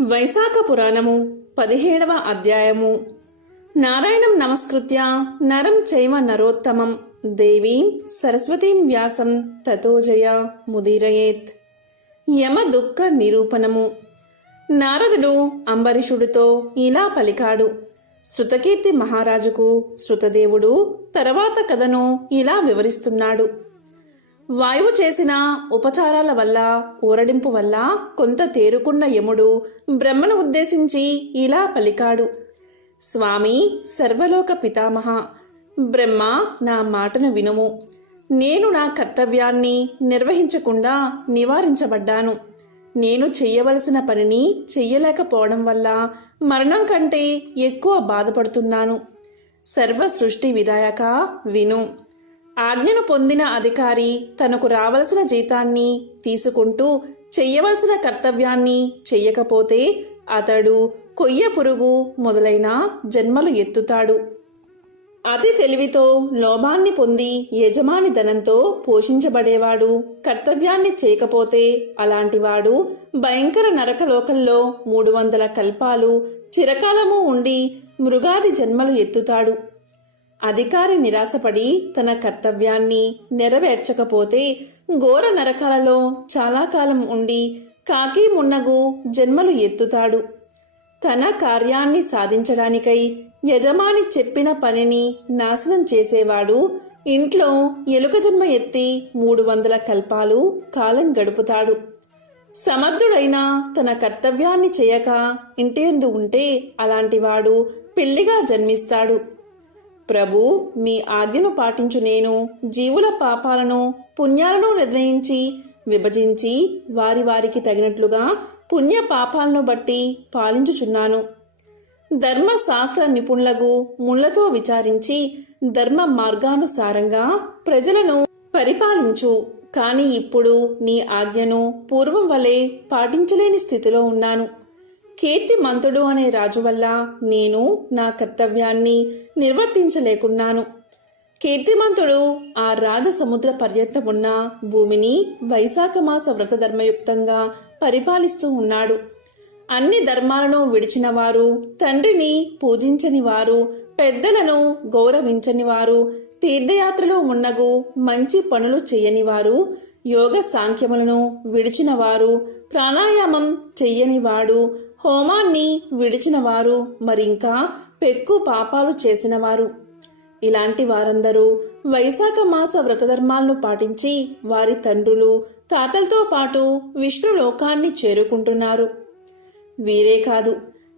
వైశాఖ పురాణము పదిహేడవ అధ్యాయము. నారాయణం నమస్కృత్య నరం చైవ నరోత్తమం. దేవీం సరస్వతీం వ్యాసం తతోజయ ముదిరయేత్. యమ దుఃఖ నిరూపణము. నారదుడు అంబరీషుడితో ఇలా పలికాడు. శృతకీర్తి మహారాజుకు శృతదేవుడు తర్వాత కథను ఇలా వివరిస్తున్నాడు. వాయువు చేసిన ఉపచారాల వల్ల ఊరడింపు వల్ల కొంత తేరుకున్న యముడు బ్రహ్మను ఉద్దేశించి ఇలా పలికాడు. స్వామి సర్వలోక పితామహ బ్రహ్మ నా మాటను వినుము. నేను నా కర్తవ్యాన్ని నిర్వహించకుండా నివారించబడ్డాను. నేను చెయ్యవలసిన పనిని చెయ్యలేకపోవడం వల్ల మరణం కంటే ఎక్కువ బాధపడుతున్నాను. సర్వ సృష్టి విధాయక విను. ఆజ్ఞను పొందిన అధికారి తనకు రావలసిన జీతాన్ని తీసుకుంటూ చెయ్యవలసిన కర్తవ్యాన్ని చెయ్యకపోతే అతడు కొయ్య పురుగు మొదలైన జన్మలు ఎత్తుతాడు. అతి తెలివితో లోభాన్ని పొంది యజమాని ధనంతో పోషించబడేవాడు కర్తవ్యాన్ని చేయకపోతే అలాంటివాడు భయంకర నరకలోకంలో మూడు వందల కల్పాలు చిరకాలము ఉండి మృగాది జన్మలు ఎత్తుతాడు. అధికారి నిరాశపడి తన కర్తవ్యాన్ని నెరవేర్చకపోతే ఘోర నరకాలలో చాలా కాలం ఉండి కాకి మున్నగు జన్మలు ఎత్తుతాడు. తన కార్యాన్ని సాధించడానికై యజమాని చెప్పిన పనిని నాశనం చేసేవాడు. ఇంట్లో ఎలుక జన్మ ఎత్తి మూడు వందల కల్పాలు కాలం గడుపుతాడు. సమర్థుడైన తన కర్తవ్యాన్ని చేయక ఇంటియందు ఉంటే అలాంటివాడు పెళ్ళిగా జన్మిస్తాడు. ప్రభు మీ ఆజ్ఞను పాటించు నేను జీవుల పాపాలను పుణ్యాలను నిర్ణయించి విభజించి వారి వారికి తగినట్లుగా పుణ్య పాపాలను బట్టి పాలించుచున్నాను. ధర్మ శాస్త్ర నిపుణులకు ముళ్ళతో విచారించి ధర్మ మార్గానుసారంగా ప్రజలను పరిపాలించు. కానీ ఇప్పుడు నీ ఆజ్ఞను పూర్వం వలె పాటించలేని స్థితిలో ఉన్నాను. కీర్తిమంతుడు అనే రాజు వల్ల నేను నా కర్తవ్యాన్ని నిర్వర్తించలేకున్నాను. కీర్తిమంతుడు ఆ రాజ సముద్ర పర్యంతం ఉన్న భూమిని వైశాఖ మాస వ్రతధర్మయుక్తంగా పరిపాలిస్తూ ఉన్నాడు. అన్ని ధర్మాలను విడిచిన వారు తండ్రిని పూజించని వారు పెద్దలను గౌరవించని వారు తీర్థయాత్రలో మున్నగు మంచి పనులు చేయని వారు యోగ సాంఖ్యములను విడిచిన వారు ప్రాణాయామం చెయ్యనివాడు హోమాన్ని విడిచినవారు మరింకా పెక్కు పాపాలు చేసినవారు. ఇలాంటి వారందరూ వైశాఖ మాస వ్రతధర్మాలను పాటించి వారి తండ్రులు తాతలతో పాటు విష్ణులోకాన్ని చేరుకుంటున్నారు. వీరే కాదు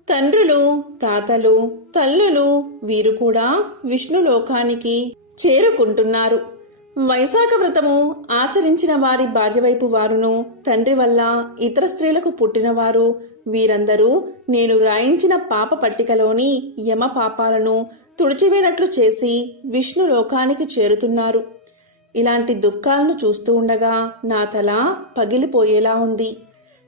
తండ్రులు తాతలు తల్లులు వీరు కూడా విష్ణులోకానికి చేరుకుంటున్నారు. వైశాఖ వ్రతము ఆచరించిన వారి భార్యవైపు వారును తండ్రి వల్ల ఇతర స్త్రీలకు పుట్టినవారు వీరందరూ నేను రాయించిన పాప పట్టికలోని యమ పాపాలను తుడిచివేనట్లు చేసి విష్ణు లోకానికి చేరుతున్నారు. ఇలాంటి దుఃఖాలను చూస్తూ ఉండగా నా తల పగిలిపోయేలా ఉంది.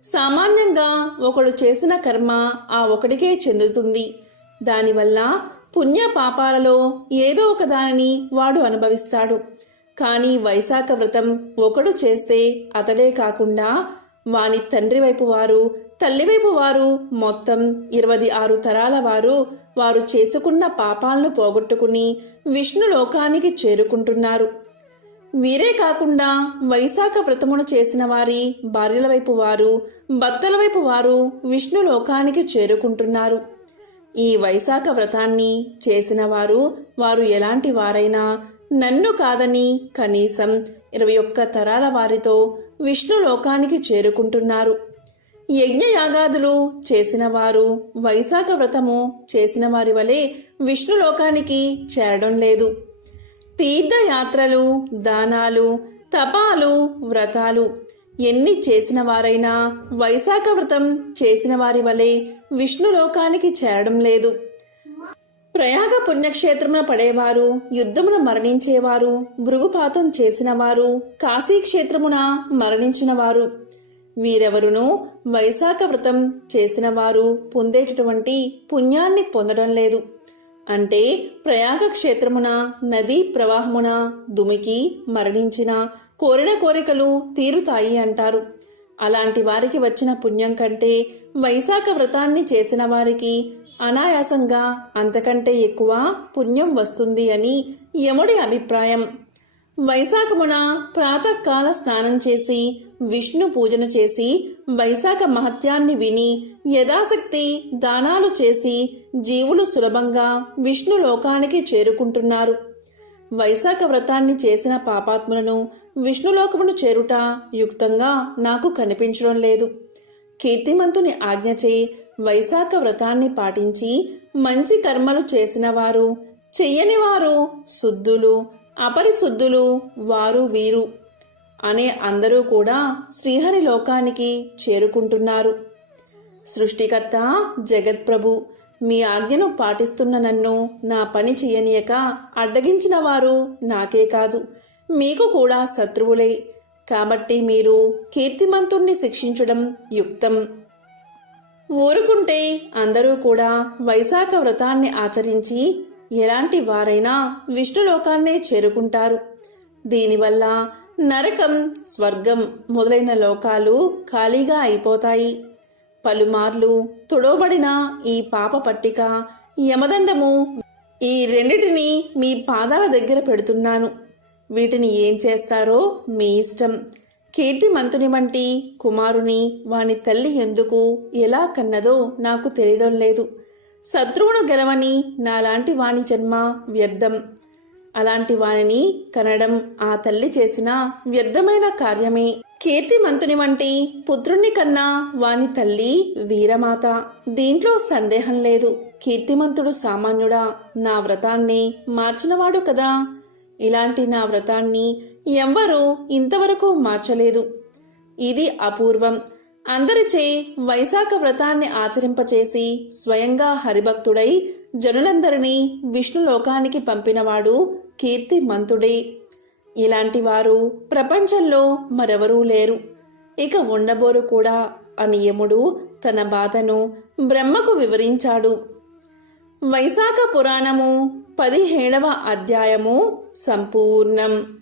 సామాన్యంగా ఒకడు చేసిన కర్మ ఆ ఒకడికే చెందుతుంది. దానివల్ల పుణ్య పాపాలలో ఏదో ఒక దానిని వాడు అనుభవిస్తాడు. కానీ వైశాఖ వ్రతం ఒకడు చేస్తే అతడే కాకుండా వాని తండ్రి వైపు వారు తల్లివైపు వారు మొత్తం ఇరవై ఆరు తరాల వారు వారు చేసుకున్న పాపాలను పోగొట్టుకుని విష్ణు లోకానికి చేరుకుంటున్నారు. వీరే కాకుండా వైశాఖ వ్రతమును చేసిన వారి భార్యల వైపు వారు భర్తల వైపు వారు విష్ణు లోకానికి చేరుకుంటున్నారు. ఈ వైశాఖ వ్రతాన్ని చేసిన వారు వారు ఎలాంటి వారైనా నన్ను కాదని కనీసం ఇరవై ఒక్క తరాల వారితో విష్ణు లోకానికి చేరుకుంటున్నారు. యజ్ఞయాగాదులు చేసిన వారు వైశాఖ వ్రతము చేసిన వారి వలె విష్ణు లోకానికి చేరడం లేదు. తీర్థయాత్రలు దానాలు తపాలు వ్రతాలు ఎన్ని చేసిన వారైనా వైశాఖ వ్రతం చేసిన వారి వలె విష్ణులోకానికి చేరడం లేదు. ప్రయాగ పుణ్యక్షేత్రమున పడేవారు యుద్ధమున మరణించేవారు భృగుపాతం చేసినవారు కాశీక్షేత్రమున మరణించినవారు. వీరెవరునూ వైశాఖ వ్రతం చేసినవారు పొందేటటువంటి పుణ్యాన్ని పొందడం లేదు. అంటే ప్రయాగ క్షేత్రమున నదీ ప్రవాహమున దుమికి మరణించిన కోరిన కోరికలు తీరుతాయి అంటారు. అలాంటి వారికి వచ్చిన పుణ్యం కంటే వైశాఖ వ్రతాన్ని చేసిన వారికి అనాయాసంగా అంతకంటే ఎక్కువ పుణ్యం వస్తుంది అని యముడి అభిప్రాయం. వైశాఖమున ప్రాతకాల స్నానం చేసి విష్ణు పూజన చేసి వైశాఖ మహత్యాన్ని విని యథాశక్తి దానాలు చేసి జీవులు సులభంగా విష్ణు లోకానికి చేరుకుంటున్నారు. వైశాఖ వ్రతాన్ని చేసిన పాపాత్ములను విష్ణులోకమును చేరుట యుక్తంగా నాకు కనిపించడం లేదు. కీర్తిమంతుని ఆజ్ఞచే వైశాఖ వ్రతాన్ని పాటించి మంచి కర్మలు చేసిన వారు చెయ్యని వారు శుద్ధులు అపరిశుద్ధులు వారు వీరు అనే అందరూ కూడా శ్రీహరి లోకానికి చేరుకుంటున్నారు. సృష్టికర్త జగత్ప్రభు మీ ఆజ్ఞను పాటిస్తున్న నన్ను నా పని చెయ్యనీయక అడ్డగించిన వారు నాకే కాదు మీకు కూడా శత్రువులే. కాబట్టి మీరు కీర్తిమంతుణ్ణి శిక్షించడం యుక్తం. ఊరుకుంటే అందరూ కూడా వైశాఖ వ్రతాన్ని ఆచరించి ఎలాంటి వారైనా విష్ణులోకాన్నే చేరుకుంటారు. దీనివల్ల నరకం స్వర్గం మొదలైన లోకాలు ఖాళీగా అయిపోతాయి. పలుమార్లు తుడవబడిన ఈ పాప పట్టిక యమదండము ఈ రెండిటిని మీ పాదాల దగ్గర పెడుతున్నాను. వీటిని ఏం చేస్తారో మీ ఇష్టం. కీర్తిమంతుని వంటి కుమారుని వాని తల్లి ఎందుకు ఎలా కన్నదో నాకు తెలియడం లేదు. శత్రువును గెలవని నాలాంటి వాని జన్మ వ్యర్థం. అలాంటి వానిని కనడం ఆ తల్లి చేసిన వ్యర్థమైన కార్యమే. కీర్తిమంతుని వంటి పుత్రుణ్ణి కన్నా వాని తల్లి వీరమాత. దీంట్లో సందేహం లేదు. కీర్తిమంతుడు సామాన్యుడా. నా వ్రతాన్ని మార్చినవాడు కదా. ఇలాంటి నా వ్రతాన్ని ఎవ్వరూ ఇంతవరకు మార్చలేదు. ఇది అపూర్వం. అందరిచే వైశాఖ వ్రతాన్ని ఆచరింపచేసి స్వయంగా హరిభక్తుడై జనులందరినీ విష్ణులోకానికి పంపినవాడు కీర్తిమంతుడే. ఇలాంటి వారు ప్రపంచంలో మరెవరూ లేరు. ఇక ఉండబోరు కూడా అని యముడు తన బాధను బ్రహ్మకు వివరించాడు. వైశాఖ పురాణము పదిహేడవ అధ్యాయము సంపూర్ణం.